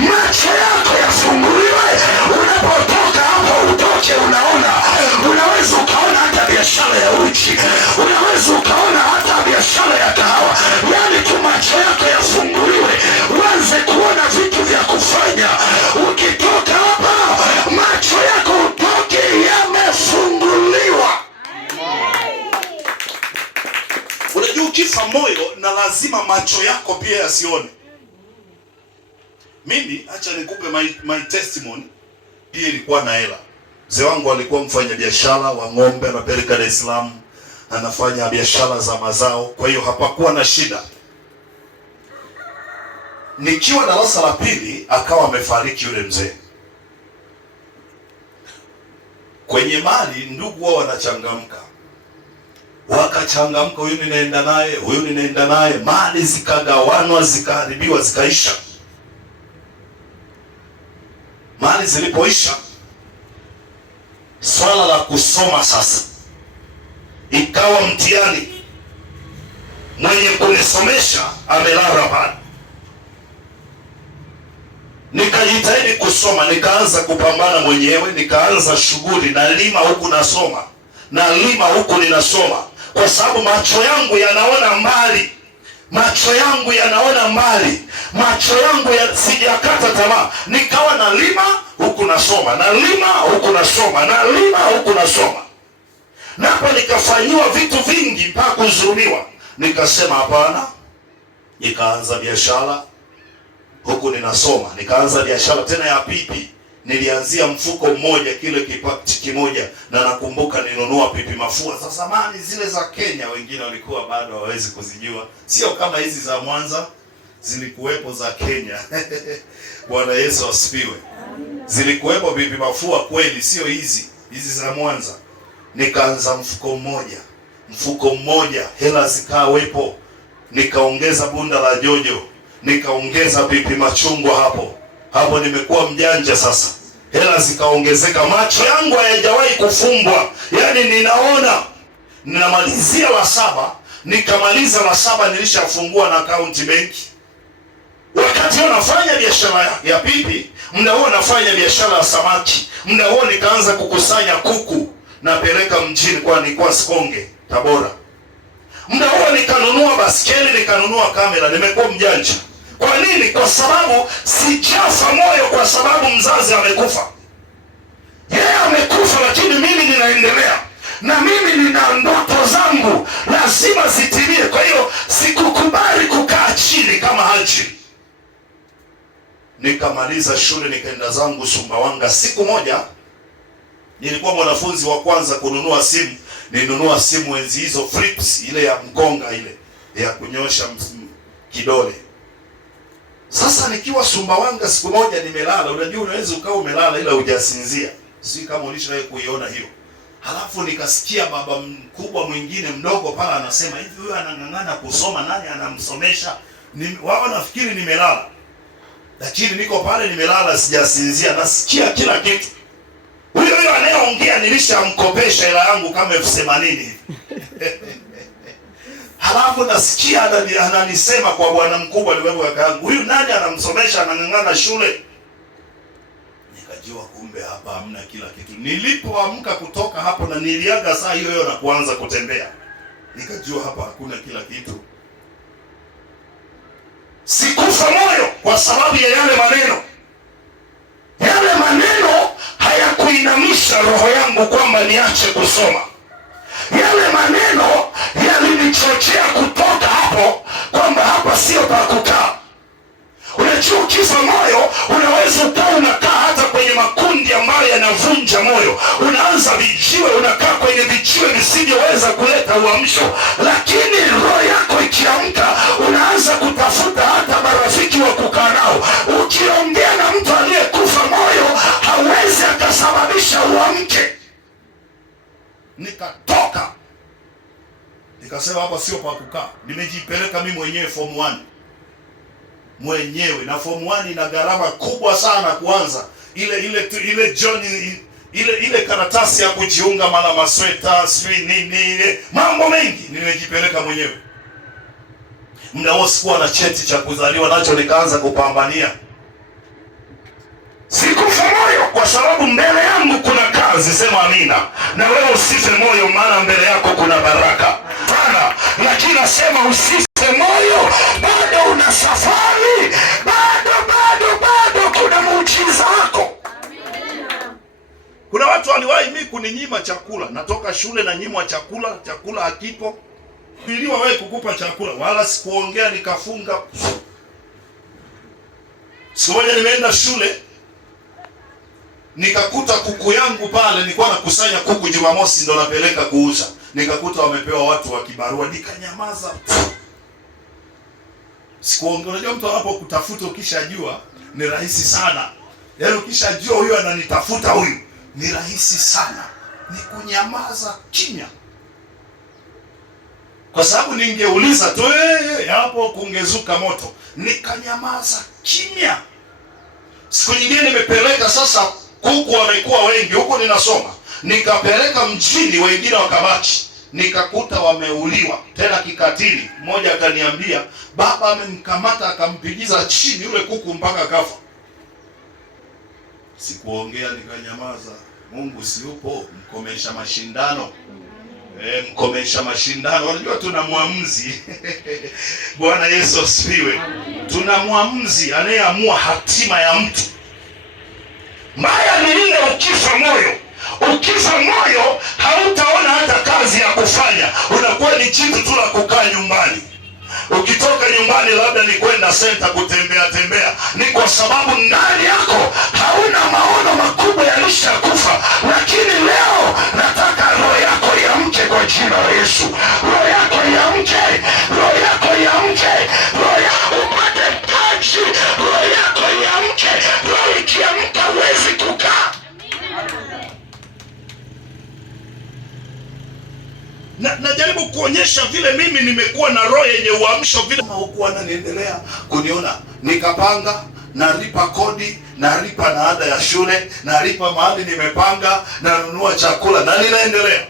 macho yako yafunguliwe. Unapotoka hapo utoke unaona. Unaweza ukaona hata biashara ya uchi, unaweza ukaona hata biashara ya kahawa. Yani tu macho yako yafunguliwe, uanze kuona vitu vya kufanya. Ukitoka hapa macho yako utoke yamefunguliwa. Unajua ukifa moyo na lazima macho yako pia yasione. Mimi acha nikupe my testimony. Pia ilikuwa na hela. Mzee wangu alikuwa mfanya biashara wa ng'ombe, anapeleka Dar es Salaam, anafanya biashara za mazao, kwa hiyo hapakuwa na shida. Nikiwa darasa la pili akawa amefariki yule mzee. Kwenye mali ndugu wao wanachangamka. Wakachangamka, huyu ninaenda naye, huyu ninaenda naye, mali zikagawanwa, zikaharibiwa, zikaisha. Mali zilipoisha, swala la kusoma sasa ikawa mtihani. Mwenye kunisomesha amelala pale. Nikajitahidi kusoma, nikaanza kupambana mwenyewe, nikaanza shughuli, nalima huku nasoma, nalima huku ninasoma, kwa sababu macho yangu yanaona mbali. Macho yangu yanaona mbali, macho yangu sijakata tamaa. Nikawa nalima huku nasoma, nalima huku nasoma, nalima huku nasoma. Napo nikafanyiwa vitu vingi mpaka kudhulumiwa. Nikasema hapana. Nikaanza biashara huku ninasoma, nikaanza biashara tena ya pipi. Nilianzia mfuko mmoja, kile kipakiti kimoja, na nakumbuka ninunua pipi mafua za zamani zile za Kenya, wengine walikuwa bado hawawezi kuzijua. Sio kama hizi za Mwanza, zilikuwepo za Kenya. Bwana Yesu asifiwe. Zilikuwepo pipi mafua kweli, sio hizi za Mwanza. Nikaanza mfuko mmoja, hela zikawepo. Nikaongeza bunda la jojo, nikaongeza pipi machungwa hapo nimekuwa mjanja sasa. Hela zikaongezeka, macho yangu hayajawahi kufumbwa. Yani ninaona. Ninamalizia la 7, nikamaliza la 7 nilishafungua na account benki. Wakati huo nafanya biashara ya pipi, muda huo nafanya biashara ya samaki. Muda huo nikaanza kukusanya kuku, napeleka mjini kwa nilikuwa Sikonge, Tabora. Muda huo nikanunua baskeli, nikanunua kamera, nimekuwa mjanja. Kwa nini? Kwa sababu sijafa moyo kwa sababu mzazi amekufa. Yeye amekufa, lakini mimi ninaendelea. Na mimi nina ndoto zangu lazima zitimie. Kwa hiyo sikukubali kukaa chini kama Haji. Nikamaliza shule, nikaenda zangu Sumbawanga. Siku moja nilikuwa mwanafunzi wa kwanza kununua simu. Nilinunua simu enzi hizo flips, ile ya mkonga, ile ya kunyosha kidole. Sasa nikiwa Sumbawanga siku moja nimelala. Unajua unaweza ukawa umelala ila hujasinzia. Sisi kama ulishawahi kuiona hiyo. Halafu nikasikia baba mkubwa mwingine mdogo pala anasema hivi, huyu anang'ang'ana kusoma, nani anamsomesha? Wao nafikiri nimelala. Lakini niko pale nimelala, sijasinzia, nasikia kila kitu. Huyo anayeongea nilishamkopesha hela yangu kama 80,000 hivi. Halafu nasikia ananisema kwa bwana mkubwa aliwepo kaka yangu, huyu nani anamsomesha, anang'ang'ana shule? Nikajua kumbe hapa hamna kila kitu. Nilipoamka kutoka hapo na niliaga saa hiyo na kuanza kutembea, nikajua hapa hakuna kila kitu. Sikufa moyo kwa sababu ya yale maneno. Yale maneno hayakuinamisha roho yangu kwamba niache kusoma. Yale maneno yalinichochea kutoka hapo kwamba hapa sio pa kukaa. Unajua ukifa moyo unaweza ukawa unakaa hata kwenye makundi ambayo yanavunja moyo. Unaanza vijiwe, unakaa kwenye vijiwe visivyoweza kuleta uamsho. Lakini roho yako ikiamka, unaanza kutafuta hata marafiki wa kukaa nao. Ukiongea na mtu aliyekufa moyo, hawezi akasababisha uamke. Nikatoka. Nikasema hapa sio pa kukaa. Nimejipeleka mimi mwenyewe form 1. Mwenyewe, na form 1 ina gharama kubwa sana kuanza. Ile John ile karatasi ya kujiunga, mara masweta, sijui nini, mambo mengi. Nimejipeleka mwenyewe. Muda huo sikuwa na cheti cha kuzaliwa nacho, nikaanza kupambania. sababu mbele yangu kuna kazi. Sema amina. Na wewe usife moyo, maana mbele yako kuna baraka sana. Lakini nasema usife moyo, bado una safari, bado kuna muujiza wako. Kuna watu waliwahi mimi kuninyima chakula, natoka shule na nyimwa chakula hakipo. Niliwa wewe kukupa chakula, wala sikuongea, nikafunga. Siku moja nimeenda shule, nikakuta kuku yangu pale, nilikuwa nakusanya kuku Jumamosi ndo napeleka kuuza. Nikakuta wamepewa watu wa kibarua, nikanyamaza. Sikuongea. Unajua mtu anapokutafuta ukishajua ni rahisi sana. Yaani ukishajua huyu ananitafuta huyu, ni rahisi sana. Ni kunyamaza kimya. Kwa sababu ningeuliza tu hapo kungezuka moto. Nikanyamaza kimya. Siku nyingine nimepeleka sasa, kuku wamekuwa wengi huko ninasoma. Nikapeleka mjini, wengine wakabaki. Nikakuta wameuliwa tena kikatili. Mmoja akaniambia baba amemkamata akampigiza chini yule kuku mpaka kafa. Sikuongea, nikanyamaza. Mungu si yupo, mkomesha mashindano. Mkomesha mashindano. Unajua tuna muamuzi. Bwana Yesu asifiwe. Tuna muamuzi anayeamua hatima ya mtu. Mbaya ni ile ukifa moyo. Ukifa moyo hautaona hata kazi ya kufanya. Unakuwa ni kitu tu la kukaa nyumbani. Ukitoka nyumbani labda ni kwenda center kutembea. Ni kwa sababu ndani yako hauna maono makubwa yalishakufa. Lakini leo nataka roho yako iamke kwa jina la Yesu. Roho yako iamke. Roho yako iamke. Roho yako upate taji. Roho yako iamke. Roho ikiamka huwezi kukaa. Najaribu kuonyesha vile mimi nimekuwa na roho yenye uamsho, vile huku ananiendelea kuniona. Nikapanga, nalipa kodi, nalipa na ada ya shule, nalipa mahali nimepanga, nanunua chakula na ninaendelea.